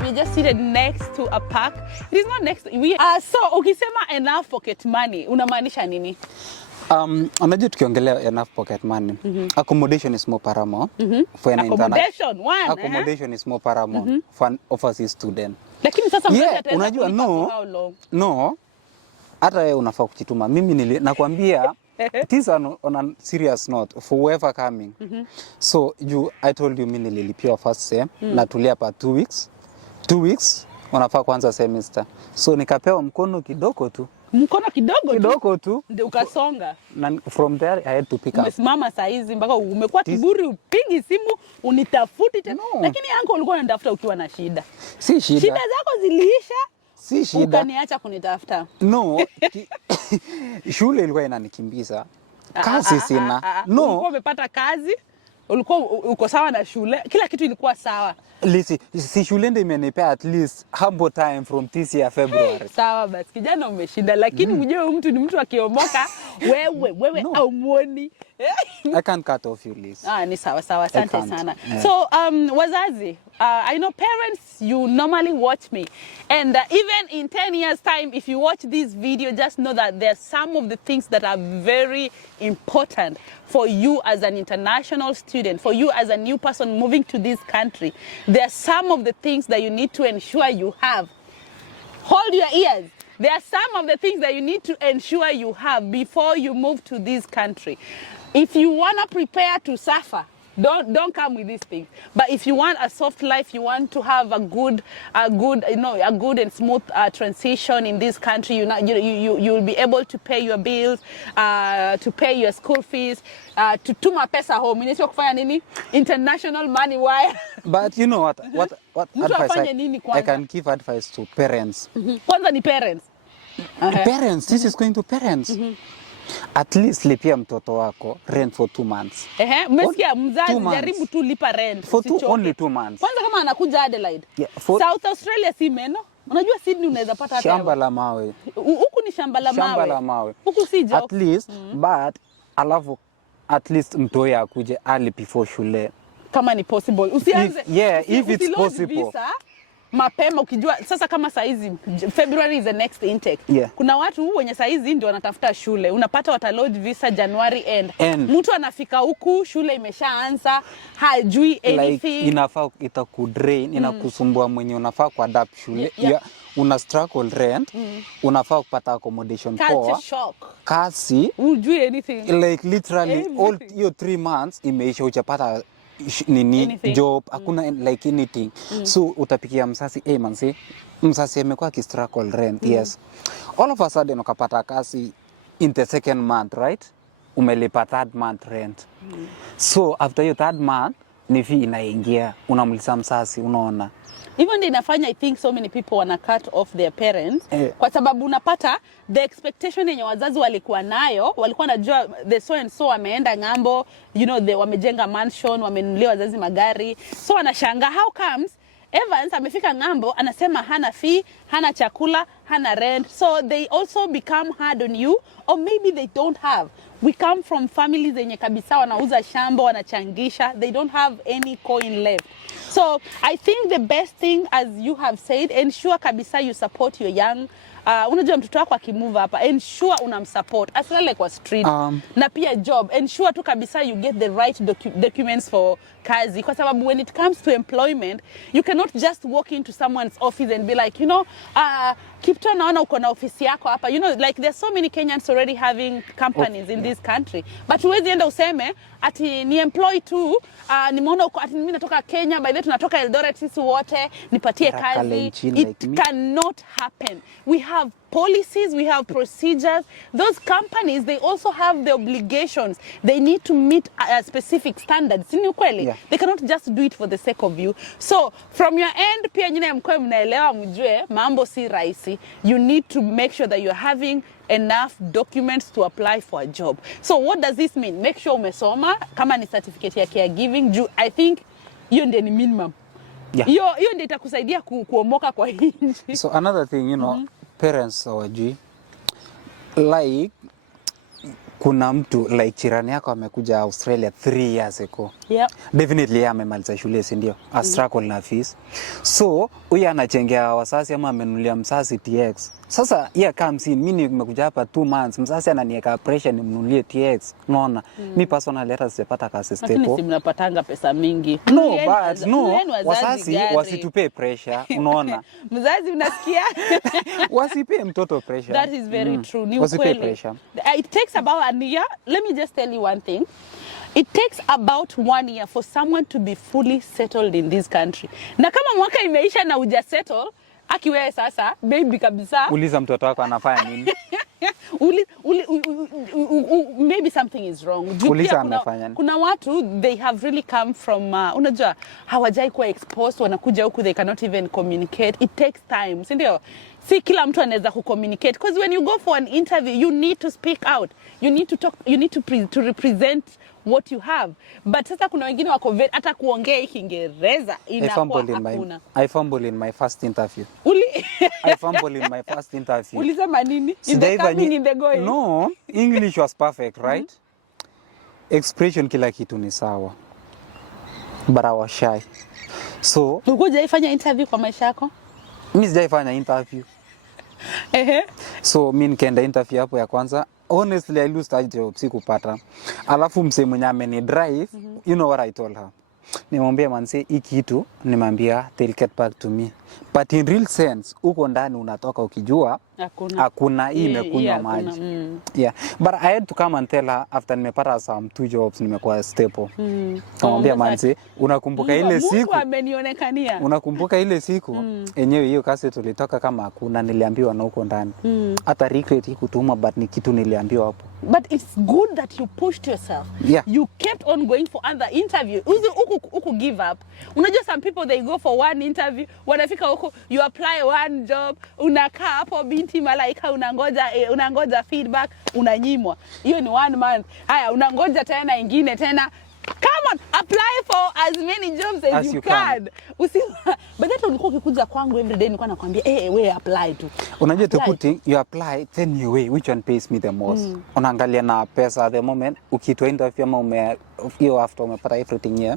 we're just seated next to a park. It is not next. So ukisema enough pocket money, unamaanisha nini? Unajua tukiongelea enough pocket money, accommodation is more paramount for an accommodation. Accommodation is more paramount for an overseas student. Lakini sasa unajua no, hata wewe unafaa kuchituma. Mimi nakwambia it is on a serious note for whoever coming. So I told you mimi nililipia first sem na tulia pa 2 weeks. 2 weeks unafaa kwanza semester. So nikapewa mkono kidogo tu. Mkono kidogo tu ndio ukasonga. From there I had to pick up. Umesimama saa hizi mpaka umekuwa kiburi, upigi simu unitafuti tena. Lakini yangu ulikuwa unanitafuta ukiwa na shida. Si shida. Shida zako ziliisha. Si shida. Ukaniacha kunitafuta. No. Shule ilikuwa inanikimbiza. Kazi sina. No. Ulikuwa umepata kazi, ulikuwa uko sawa na shule, kila kitu ilikuwa sawa. Listen, si shule ndio imenipea at least humble time from this year February. Sawa basi, kijana umeshinda, lakini mjue mtu ni mtu akiomoka, wewe au muoni. I can't cut off your list. Ni sawa, asante sana. Yeah. So wazazi, I know parents, you normally watch me, and even in 10 years time, if you watch this video, just know that there's some of the things that are very important for you as an international student, for you as a new person moving to this country. There are some of the things that you need to ensure you have. Hold your ears. There are some of the things that you need to ensure you have before you move to this country. If you want to prepare to suffer, don't come with these things. But if you want a soft life, you want to have a good and smooth transition in this country, you'll be able to pay your bills, to pay your school fees, to tuma pesa home. Unaweza kufanya nini? International money wire. But you know what advice I can give advice to parents. Kwanza ni parents. Parents, this is going to parents. At least lipia mtoto wako rent for 2 months. Umesikia mzazi, jaribu tu lipa rent for only 2 months. Kwanza kama anakuja Adelaide. South Australia si meno. Unajua Sydney unaweza pata hata shamba la mawe. Huku ni shamba la mawe. Huku si joke. At least but alafu at least mtoe akuje early before shule. Kama ni possible. Usianze. If it's possible. Visa, mapema ukijua sasa kama saizi February is the next intake. Kuna watu wenye saizi ndio wanatafuta shule. Unapata wataload visa January end. Mtu anafika huku shule imeshaanza, hajui anything. Like inafaa itakudrain, inakusumbua mwenye unafaa kuadapt shule. Una struggle rent, unafaa kupata accommodation poa. Kasi, hujui anything. Like literally all your 3 months imeisha hujapata job, hakuna like anything. So utapikia msasi, manzi, msasi amekuwa ki-struggle rent, yes. All of a sudden ukapata kasi in the 2nd month, right? Umelipa 3rd month rent. So after your 3rd month, ni fee inaingia, unamulisa msasi, unaona. Even inafanya I think so many people wana cut off their parents kwa sababu unapata the expectation yenye wazazi walikuwa nayo, walikuwa najua the so and so wameenda ngambo, wamejenga mansion, wamenunulia wazazi magari. So wanashanga how comes Evans amefika ngambo anasema hana fee, hana chakula, hana rent. So they also become hard on you, or maybe they don't have. We come from families zenye kabisa wanauza shamba, wanachangisha, they don't have any coin left. So I think the best thing, as you have said, ensure kabisa you support your young. Unajua mtoto wako akimove hapa, ensure unamsupport asile kwa street na pia job. Ensure tu kabisa you get the right documents for kazi, kwa sababu when it comes to employment, you cannot just walk into someone's office and be like, Kipto naona uko na ofisi yako hapa. Like there's so many Kenyans already having companies in this country. But huwezi enda useme ati ni employ tu, nimeona uko ati mimi natoka Kenya, by the way tunatoka Eldoret sisi wote, nipatie kazi. It cannot happen. We have policies, we have procedures. Those companies, they also have the obligations. They need to meet specific standards. Sini ukweli? They cannot just do it for the sake of you. So, from your end, pia nyine mkwe mnaelewa mjue, mambo si rahisi. You need to make sure that you're having enough documents to apply for a job. So, what does this mean? Make sure umesoma, kama ni certificate ya caregiving, I think hiyo ndio ni minimum. Hiyo ndio itakusaidia kuomoka kwa hii. So, another thing, parents hawajui, like kuna mtu like jirani yako amekuja Australia 3 years ago. Yep. Definitely amemaliza shule, si ndio? A struggle na fees. So huyu anachengea wasasi ama amenulia msasi TX. Sasa comes in, mimi nimekuja hapa 2 months, msasi ananiweka pressure nimnulie TX. Unaona? Mimi personally hata sijapata kazi stable. Lakini si mnapatanga pesa mingi. No, wasasi wasitupe pressure, unaona? Mzazi unasikia? Wasipe mtoto pressure. That is very true. Ni wasipe ukweli. Pressure. It takes about a year. Let me just tell you one thing. It takes about 1 year for someone to be fully settled in this country. Na kama mwaka imeisha na uja settle, akiwewe sasa, baby kabisa. Uliza mtoto wako anafanya nini? Maybe something is wrong. Uliza anafanya nini? Kuna watu, they have really come from, unajua, hawajai kuwa exposed, wanakuja huku, they cannot even communicate. It takes time, si ndio? Si kila mtu anaweza kucommunicate. Because when you go for an interview, you need to speak out. You need to talk, you need to represent what you have. But sasa kuna wengine wako hata kuongea Kiingereza inakuwa hakuna. I fumble in my first interview. I fumble in my first interview. Ulisema nini? In the coming, in the going? No, English was perfect, right? Expression kila kitu ni sawa. But I was shy. So, hujaifanya interview kwa maisha yako? Mimi sijaifanya interview. So mimi nikaenda interview hapo ya kwanza. Honestly, I lose that job, sikupata. Alafu msee mwenye ameni drive, you know what I told her? Nimwambia manze, hii kitu nimwambia they'll get back to me. But in real sense, uko ndani unatoka ukijua hakuna hii imekunywa maji. Yeah. But I had to come and tell her after nimepata some 2 jobs nimekuwa stable. Kamwambia manze, unakumbuka ile siku? Mungu amenionekania. Unakumbuka ile siku? Enyewe hiyo kazi tulitoka kama hakuna, niliambiwa na uko ndani. Hata regret kutuma, but ni kitu niliambiwa hapo. But it's good that you pushed yourself. Yeah. You kept on going for other interviews. Uku give up. Unajua some people they go for one interview, wanafika huko you apply one job, unakaa hapo binti malaika unangoja feedback, unanyimwa. Hiyo ni 1 month. Haya unangoja tena ingine tena. Come on, apply for as many jobs as you can. But that ulikuwa ukikuja kwangu every day nilikuwa nakwambia we apply tu. Unajua tukuti you apply then you weigh which one pays me the most. Unaangalia na pesa at the moment, ukitoa interview ama hiyo after umepata everything here.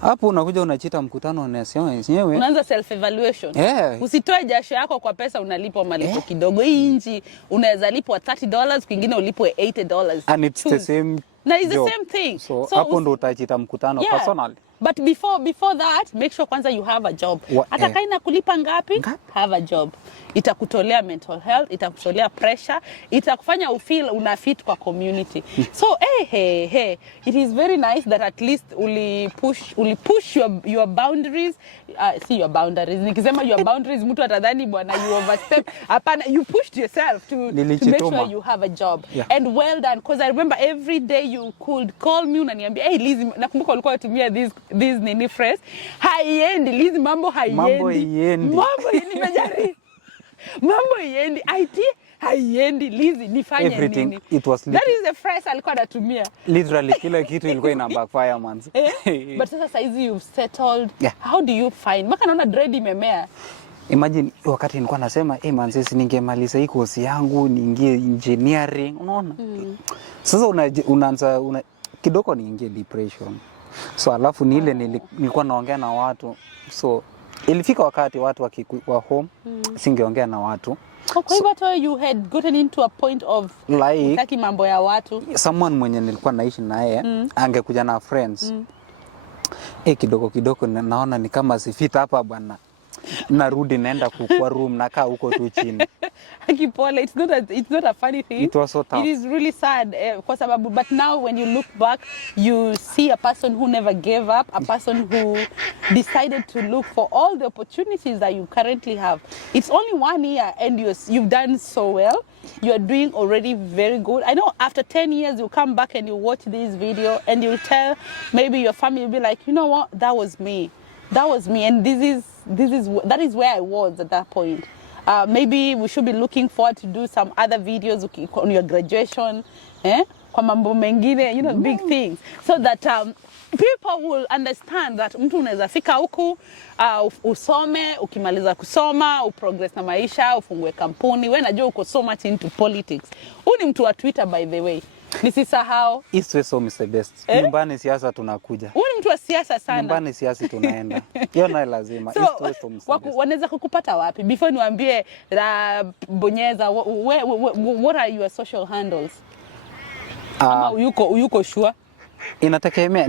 Hapo unakuja unachita mkutano unasema wenyewe. Unaanza self evaluation. Usitoe jasho yako kwa pesa unalipwa malipo kidogo. Hii nchi unaweza lipwa $30, kwingine ulipwe $80. And it's the same. No, it's the same thing. So hapo ndo utachita mkutano personally. But before that, make sure kwanza you have a job. Hata kama inakulipa ngapi, have a job. Itakutolea mental health, itakutolea pressure, itakufanya ufeel una fit kwa community. So it is very nice that at least uli push your boundaries. See your boundaries. Nikisema your boundaries mtu atadhani bwana you overstep. Hapana, you pushed yourself to make sure you have a job. And well done, because I remember every day you could call me unaniambia Lizzy, nakumbuka ulikuwa unatumia this nini phrase, haiendi Lizzy, mambo haiendi. Nimejaribu. Mambo haiendi. IT haiendi Lizzy, nifanye everything, nini? it was that is the phrase alikuwa anatumia. Literally kila kitu ilikuwa ina backfire man. But sasa hizi you've settled. How do you find? Maka naona dread imemea. Imagine wakati nilikuwa nasema man sisi ningemaliza hii course yangu niingie engineering, unaona? Sasa unaanza kidogo niingie depression. So alafu ni ile nilikuwa naongea na watu. So ilifika wakati watu wakikuwa home, singeongea na watu. Kwa hivyo you had gotten into a point of like utaki mambo ya watu. Someone mwenye nilikuwa naishi naye angekuja na friends. Kidogo naona ni kama sifita hapa bwana. Narudi naenda kwa room nakaa huko tu chini. Akipole, it's not a funny thing. It was so tough. It is really sad kwa sababu, but now when you look back you see a person who never gave up, a person who decided to look for all the opportunities that you currently have. It's only 1 year and you've done so well. You are doing already very good. I know after 10 years you come back and you watch this video and you'll tell maybe your family will be like, you know what, that was me, and that is where I was at that point. Maybe we should be looking forward to do some other videos on your graduation, kwa mambo mengine, big things, so that people will understand that mtu unaweza fika huku, usome, ukimaliza kusoma, uprogress na maisha, ufungue kampuni. Wewe najua uko so much into politics. Huu ni mtu wa Twitter by the way. Nisisahau. East West Home is the best. Nyumbani siasa tunakuja. Wewe ni mtu wa siasa sana. Nyumbani siasa tunaenda. Hiyo nayo lazima. So, East West Home is the best. Wanaweza kukupata wapi? Before niwaambie bonyeza, what are your social handles? Ama uyuko sure? Inategemea,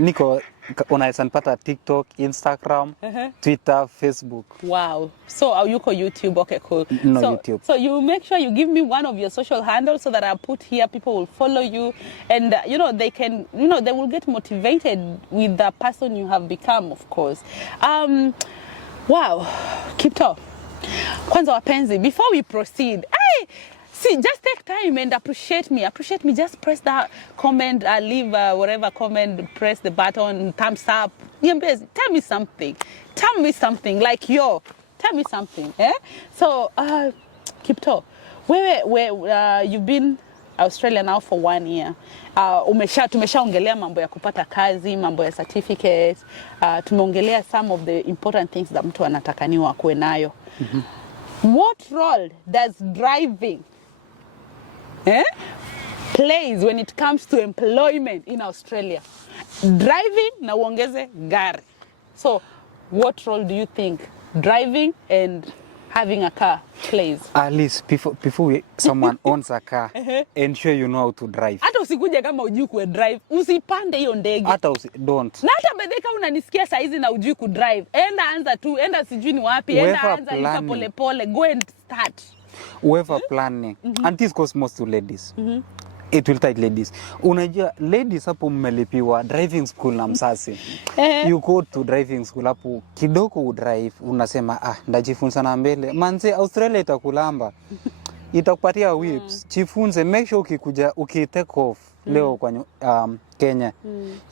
unaweza nipata TikTok, Instagram, Twitter, Facebook. Wow. So you call YouTube? Okay, cool. No, YouTube. So you make sure you give me one of your social handles so that I'll put here. People will follow you, and they can, they will get motivated with the person you have become, of course. Wow. Kipto. Kwanza wapenzi, before we proceed, see, just take time and appreciate me. Appreciate me. Just press that comment, leave whatever comment, press the button, thumbs up. Tell me something. Tell me something. Like, tell me something. So, Kipto, where you've been Australia now for 1 year. Tumeshaongelea mambo ya kupata kazi, mambo ya certificate. Tumeongelea some of the important things that mtu anatakaniwa kuwe nayo. What role does driving plays when it comes to employment in Australia? Driving na uongeze gari. So, what role do you think driving and having a car plays? At least before someone owns a car, ensure you know how to drive. Hata usikuje kama hujui ku drive, usipande hiyo ndege. Hata don't. Na hata bedeka unanisikia saa hizi na hujui ku drive. Enda sijui ni wapi, anza pole, go and start. Whoever planning, and this goes most to ladies. It will take ladies. Unajua ladies hapo mmelipiwa driving school na msasi. You go to driving school hapo kidogo udrive, unasema ndajifunza na mbele. Manze Australia itakulamba. Itakupatia whips. Jifunze, make sure ukitake off leo kwa Kenya.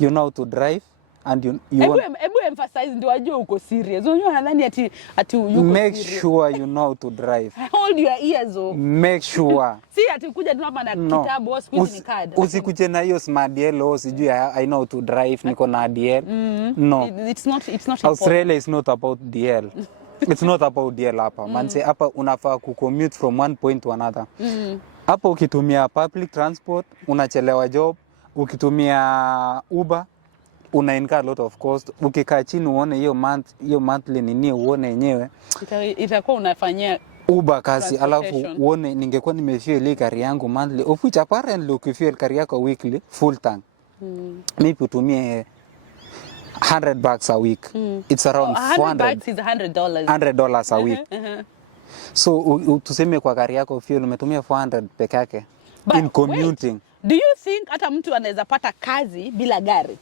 You know how to drive and you Ebu emphasize ndio wajue uko serious. Unajua nadhani ati yuko serious. Make sure you know how to drive. Hold your ears off. Make sure. Si ati kuja tu hapa na kitabu au squeeze ni card. Usikuje na hiyo smart DL sijui I know how to drive niko na DL. No. It's not Australia is not about DL. It's not about DL hapa. Manze hapa unafaa commute from one point to another. Hapa ukitumia public transport unachelewa job, ukitumia Uber una incur a lot of cost. Ukikaa chini uone hiyo monthly nini uone yenyewe itakuwa unafanyia Uber kazi, alafu uone ningekuwa nimefuel gari yangu monthly, of which apparently ukifuel gari yako weekly full tank maybe utumie $100 a week. It's around $400. $100 is $100. $100 a week. So tuseme kwa gari yako fuel umetumia $400 peke yake in commuting. Wait, do you think hata mtu anaweza pata kazi bila gari?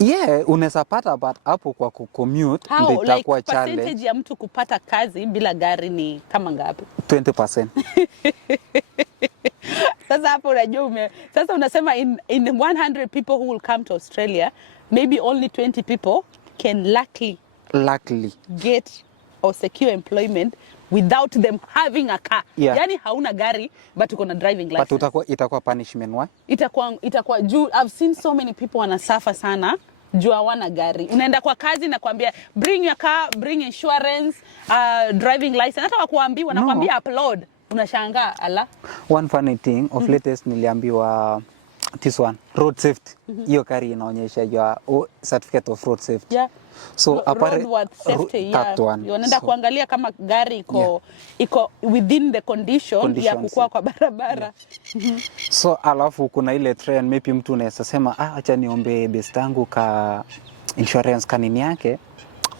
Yeah, unaweza pata, but hapo kwa commute ndio itakuwa challenge. Percentage ya mtu kupata kazi bila gari ni kama ngapi? 20%. Sasa hapo unajua sasa unasema in 100 people who will come to Australia, maybe only 20 people can luckily get or secure employment without them having a car. Yeah. Yani hauna gari but uko na driving license. But itakuwa punishment why? Itakuwa juu. I've seen so many people wanasuffer sana juu hawana gari. Unaenda kwa kazi na kuambia bring your car, bring insurance, driving license. Hata wakuambii wanakuambia upload. Unashangaa ala. One funny thing of latest niliambiwa this one road safety. Hiyo kari inaonyesha your certificate of road safety. Yeah. So road safety, unaenda kuangalia kama gari iko within the condition ya kukua kwa barabara. So alafu kuna ile trend maybe mtu unaweza sema acha niombe best yangu ka insurance kanini yake,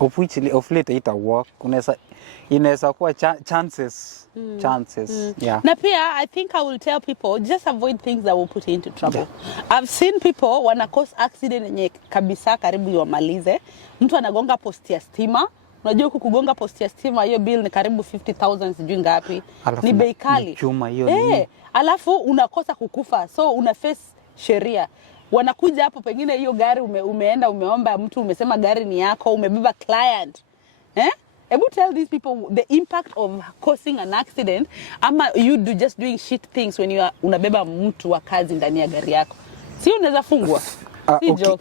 of which of late ita work. Inaweza kuwa chances. Yeah. Na pia I think I will tell people just avoid things that will put you into trouble. Yeah. I've seen people wana cause accident yenye kabisa karibu yamalize. Mtu anagonga posti ya stima. Unajua kugonga posti ya stima hiyo bill ni karibu 50,000 sijui ngapi. Ni bei kali. Chuma hiyo alafu unakosa kukufa. So una face sheria. Wanakuja hapo pengine hiyo gari umeenda umeomba mtu umesema gari ni yako, umebeba client. Ebu tell these people the impact of causing an accident ama you just doing shit things when you are unabeba mtu wa kazi ndani ya gari yako. Si unaweza fungwa.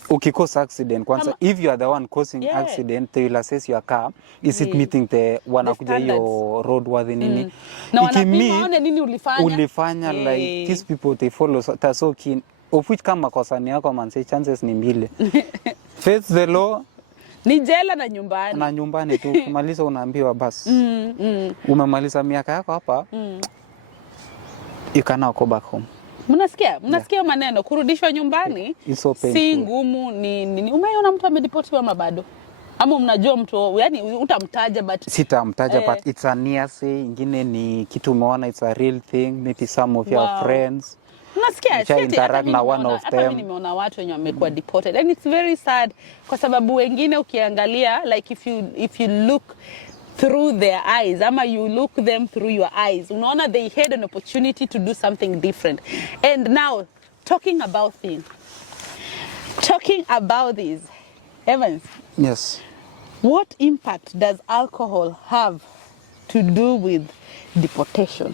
Ukikosa accident kwanza, if you are the one causing accident, they will assess your car, is it meeting the wanakuja hiyo roadworthy nini, na wanapima waone nini ulifanya like these people they follow so keen, of which kama kosa ni yako man, say chances ni mbili face the law ni jela na nyumbani tu kumaliza unaambiwa basi umemaliza miaka yako hapa, you cannot go back home. Mnasikia maneno kurudishwa nyumbani si ngumu, ni umeona mtu amedipotiwa ama bado, ama mnajua mtu yani utamtaja but sitamtaja but it's a near say, ingine ni kitu umeona, it's a real thing, maybe some of your friends Nasikia interact na one of them. Mimi nimeona watu wenye wamekuwa deported and it's very sad kwa sababu wengine ukiangalia like if you look through their eyes ama you look them through your eyes, unaona they had an opportunity to do something different. And now talking about this, Evans, yes, what impact does alcohol have to do with deportation,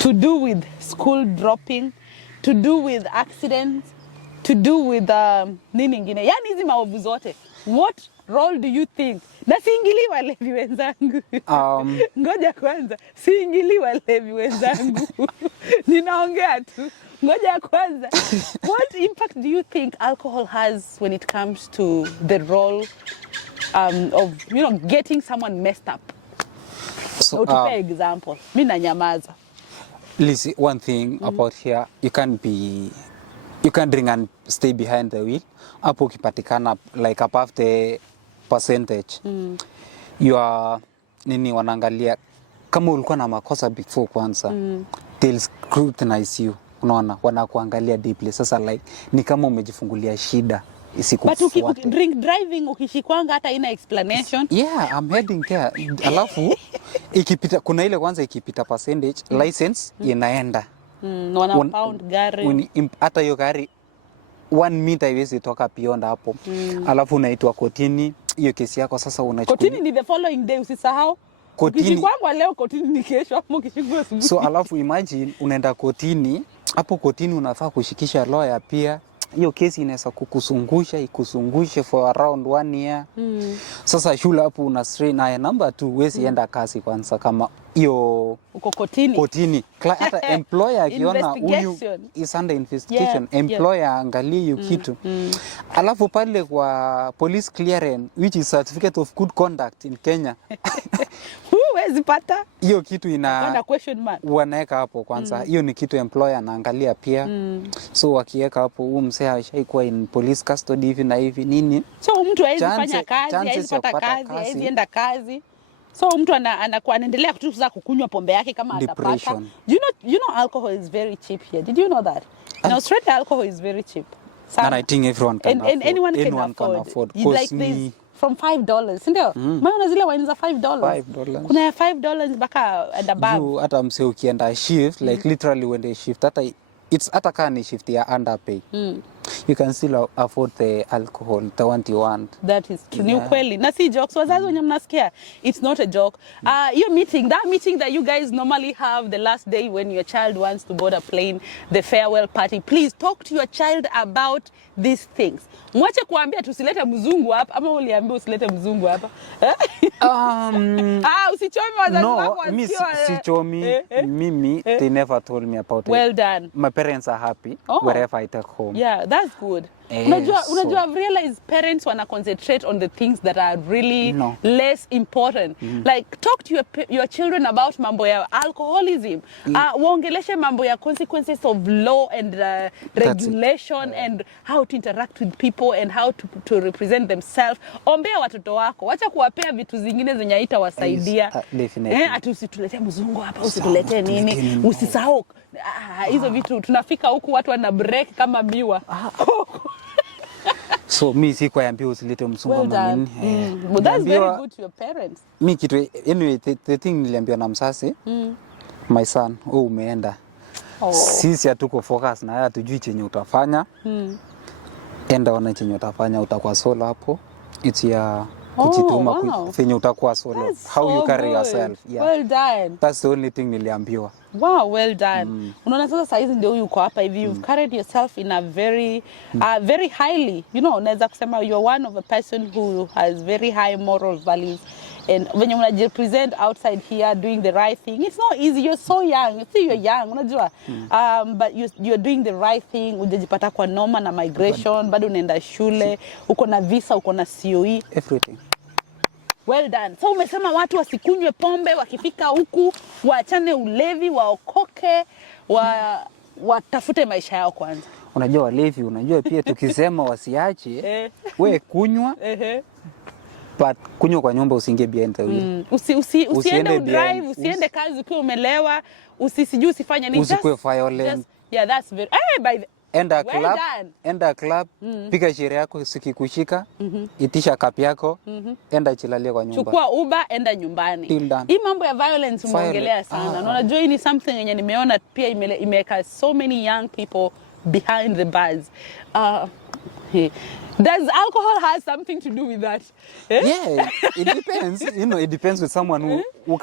to do with school dropping, to do with accidents, to do with nini ingine, yani hizi maovu zote? What role do you think? Na siingili walevi wenzangu. Ngoja kwanza, siingili walevi wenzangu. Ninaongea tu. Ngoja kwanza. What impact do you think alcohol has when it comes to the role of getting someone messed up? So to pay example, mimi nanyamaza. Listen, one thing about here, you can't drink and stay behind the wheel. Hapo ukipatikana like above the percentage, you are nini, wanaangalia kama ulikuwa na makosa before kwanza, they'll scrutinize you, unaona, wanakuangalia deeply. Sasa like ni kama umejifungulia shida isikufuate. But driving ukishikwanga hata ina explanation. Yeah, I'm heading there. Alafu ikipita kuna ile kwanza ikipita percentage license inaenda. Wana pound gari. Hata hiyo gari 1 meter haiwezi toka beyond hapo. Alafu unaitwa kotini, hiyo kesi yako sasa unachukua. Kotini ni the following day, usisahau. Ukishikwangu leo kotini ni kesho, hapo ukishikwa asubuhi. So alafu imagine unaenda kotini, hapo kotini unafaa kushikisha lawyer pia. Hiyo kesi inaweza ikusungushe for around 1 year. Sasa shule hapo una strain na number 2 huwezi enda kazi kwanza kama hiyo uko kotini. Hata employer akiona huyu is under investigation, employer angalie hiyo kitu. Alafu pale kwa police clearance, which is certificate of good conduct in Kenya, huwezi pata hiyo kitu ina question mark, wanaweka hapo kwanza. Hiyo ni kitu employer anaangalia pia. So wakiweka hapo huyu msee ashaikuwa in police custody hivi na hivi nini, so mtu hawezi fanya kazi, hawezi pata kazi, hawezi enda kazi. So mtu anakuwa anaendelea kutuza kukunywa pombe yake kama atapata. You know alcohol is very cheap here. Did you know that? In Australia alcohol is very cheap. And I think everyone can afford. Anyone can afford. Like this from $5, ndio? Maana zile wine za $5. Kuna ya $5 mpaka and above. Hata msee ukienda shift, like literally when they shift, hata kama ni shift ya underpay, you can still afford the alcohol, the one you want. That is true. Ni ukweli. Na si jokes. Wazazi wenye mnasikia, it's not a joke. Your meeting, that meeting that you guys normally have the last day when your child wants to board a plane, the farewell party, please talk to your child about these things. Mwache kuambia tusilete mzungu hapa, ama uliambia usilete mzungu hapa? Usichomi wazazi wako wasio. Sichomi. Mimi, they never told me about it. Well done. My parents are happy wherever I take home. Yeah, that's good. Unajua I've realized parents wanna concentrate on the things that are really less important. Like talk to your children about mambo ya alcoholism. Waongeleshe mambo ya consequences of law and regulation and how to interact with people and how to represent themselves. Ombea watoto wako. Wacha kuwapea vitu zingine zenye haitawasaidia. Definitely. Usituletee mzungu hapa, usituletee nini, usisahau hizo vitu. Tunafika huku watu wana break kama miwa. So mi sikuambia usilete msungu nini. But that's very good to your parents. Mi kitu anyway, the thing niliambiwa na msasi, my son, umeenda. Sisi hatuko focus na haya, tujui chenye utafanya. Enda wana chenye utafanya, utakuwa solo hapo. It's your Kujituma, wow. Venye utakuwa solo. That's How so you carry good. yourself. Yeah. Well done. That's the only thing niliambiwa. Wow, well done. Unaona sasa saa hizi ndio uko hapa hivi, you've carried yourself in a very very highly, you know, unaweza kusema you're one of a person who has very high moral values. And when you represent outside here doing the right thing, it's not easy. You're so young. See, you're young, unajua. But you're doing the right thing. Ujajipata kwa noma na migration, bado unaenda shule, uko na visa, uko na COE. Everything. Well done. So umesema watu wasikunywe pombe, wakifika huku waachane ulevi, waokoke, watafute maisha yao kwanza. Unajua walevi, unajua pia tukisema wasiache, we kunywa. But kunywa kwa nyumba, usiingie behind the wheel. Usiende udrive, usiende kazi ukiwa umelewa, usijui usifanye nini. Usikue violent. Yeah, that's very. By the Enda club, piga sherehe yako, sikikushika, itisha kapi yako, enda chilalia kwa nyumba. Chukua Uber, enda nyumbani. Hii mambo ya violence umeongelea sana. Na unajua hii ni something yenye nimeona pia imeweka so many young people behind the bars. Does alcohol has something to do with that? Yeah, it depends. You know, it depends with someone who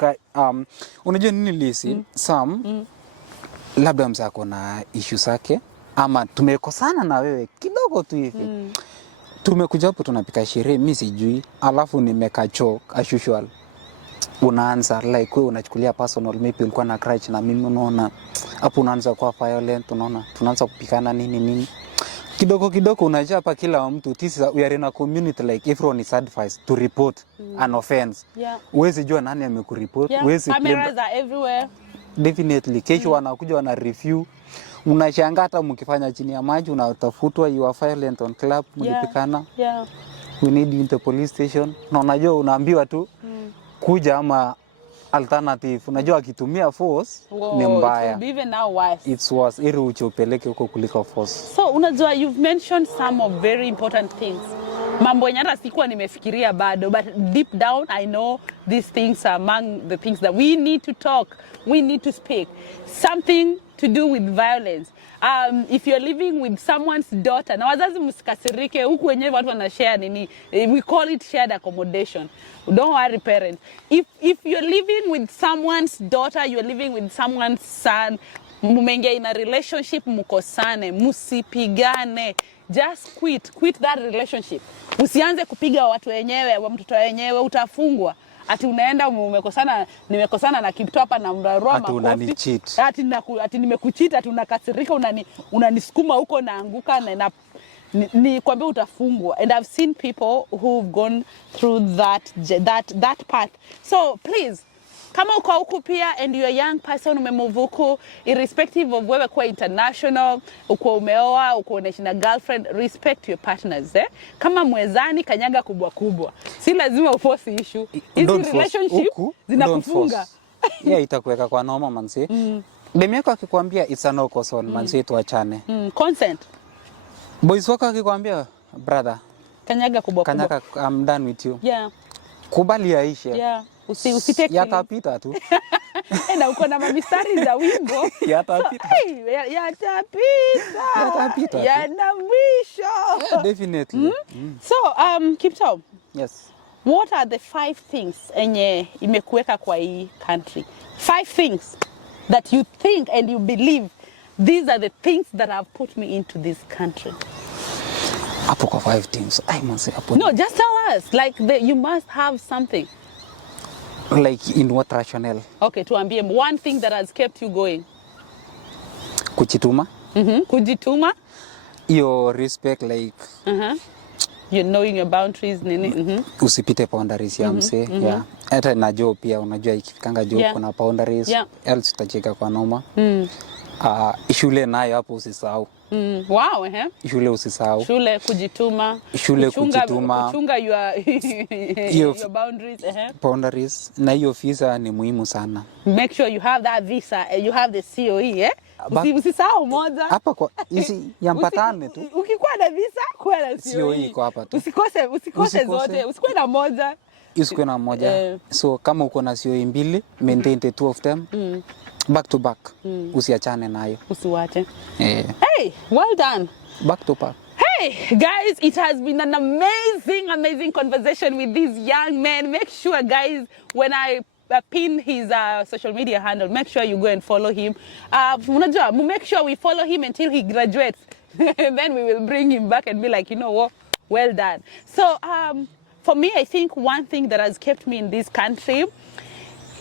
unajua nini lisi, some labda msako na issue zake, ama tumekosana na wewe kidogo tu hivi. Tumekuja hapo tunapika sherehe, mimi sijui, alafu nimekacho as usual. Unaanza like wewe unachukulia personal, maybe ulikuwa na grudge na mimi, unaona hapo unaanza kuwa violent, unaona tunaanza kupikana nini. Kidogo unajapa kila mtu. We are in a community like everyone is advised to report an offense. Yeah. Uwezi jua nani amekureport. Yeah. Cameras are everywhere. Definitely. Kesho wanakuja wana review. Unashangaa hata mkifanya chini ya maji unatafutwa, you are violent on club, mlipikana. Yeah. We need you in the police station. Na unajua unaambiwa tu kuja ama alternative. Unajua akitumia force ni mbaya. Even now worse. It's worse. Ili uchopeleke huko kuliko force. So unajua you've mentioned some of very important things. Mambo yenye hata sikuwa nimefikiria bado, but deep down I know these things are among the things that we need to talk, we need to speak. Something to do with violence. If you're living with someone's daughter, na wazazi msikasirike, huku wenyewe watu wanashare nini, we call it shared accommodation. Don't worry parents. If you're living with someone's daughter, you're living with someone's son, mumeingia in a relationship, mukosane, musipigane, just quit that relationship. Usianze kupiga watu wenyewe, wa mtoto wenyewe, utafungwa. Ati unaenda nimekosana na Kipto hapa na mrarua makofi. Ati unanicheat. Ati nimekucheat, ati unakasirika, unanisukuma huko naanguka na ni kwambia utafungwa. And I've seen people who've gone through that path. So please, kama uko huku pia and you're a young person, umemove huku, irrespective of wewe kuwa international, uko umeoa, uko unaishi na girlfriend, respect your partners. Kama mwezani kanyaga kubwa. Si lazima uforce issue. Hizi relationship zinakufunga. Yeah, itakuweka kwa noma manzi. Demi yako akikwambia it's a no cause manzi, tuachane. Consent. Boys wako akikwambia brother, kanyaga kubwa. Kanyaga, I'm done with you. Yeah. Kubali yaishe. Yeah. Usiteke yatapita tu. Na uko na mistari za wimbo. Yatapita. Yatapita. Yana mwisho. Yeah, definitely. So, Kipto. Yes. What are the 5 things enye imekuweka kwa hii country? 5 things that you think and you believe these are the things that have put me into this country. Hapo kwa 5 things. I must say hapo. No, just tell us. Like you must have something. Like in what rationale? Okay, tuambie one thing that has kept you going. Kujituma. Kujituma. Your respect, like you're knowing your boundaries nini. Usipite boundaries ya mse. Yeah. Hata na job pia unajua ikifikanga job kuna boundaries. Else utacheka kwa noma. Shule nayo hapo usisahau. Wow, Shule usisahau. Shule kujituma. Kuchunga your boundaries. Boundaries. Na hiyo visa ni muhimu sana. Make sure you have that visa, you have the COE, Usisahau moja. Hapa kwa hizi yampatane tu. Ukikuwa na visa, kuwa na COE iko hapa tu. Usikose zote, usikuwe na moja. Usikuwe na moja. So kama uko na COE 2, maintain the 2 of them. Back to back. Usiachane nayo. Usiwache. Hey, well done. Back to back. Hey, guys, it has been an amazing conversation with this young man. Make sure, guys, when I pin his social media handle, make sure you go and follow him. Make sure we follow him until he graduates. And then we will bring him back and be like, you know what, well done. So for me, I think one thing that has kept me in this country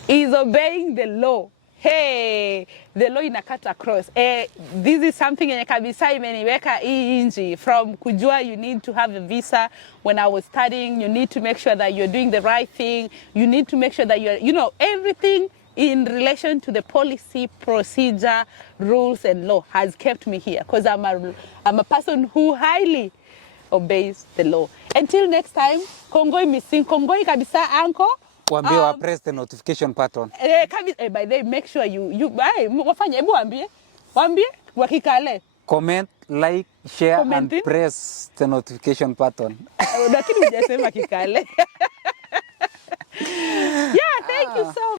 is obeying the law. Hey, the law inakata across. This is something yenye kabisa imeniweka hii inji. From kujua you need to have a visa. When I was studying, you need to make sure that you're doing the right thing. You need to make sure that you're, you know, everything in relation to the policy, procedure, rules and law has kept me here. Because I'm a person who highly obeys the law. Until next time, Kongoi missing. Kongoi kabisa anko. Waambie press the notification button. By the way, make sure you wafanye, hebu waambie wakikale. Comment, like, share and press the notification button. Lakini hujasema kikale. Yeah, thank you so much.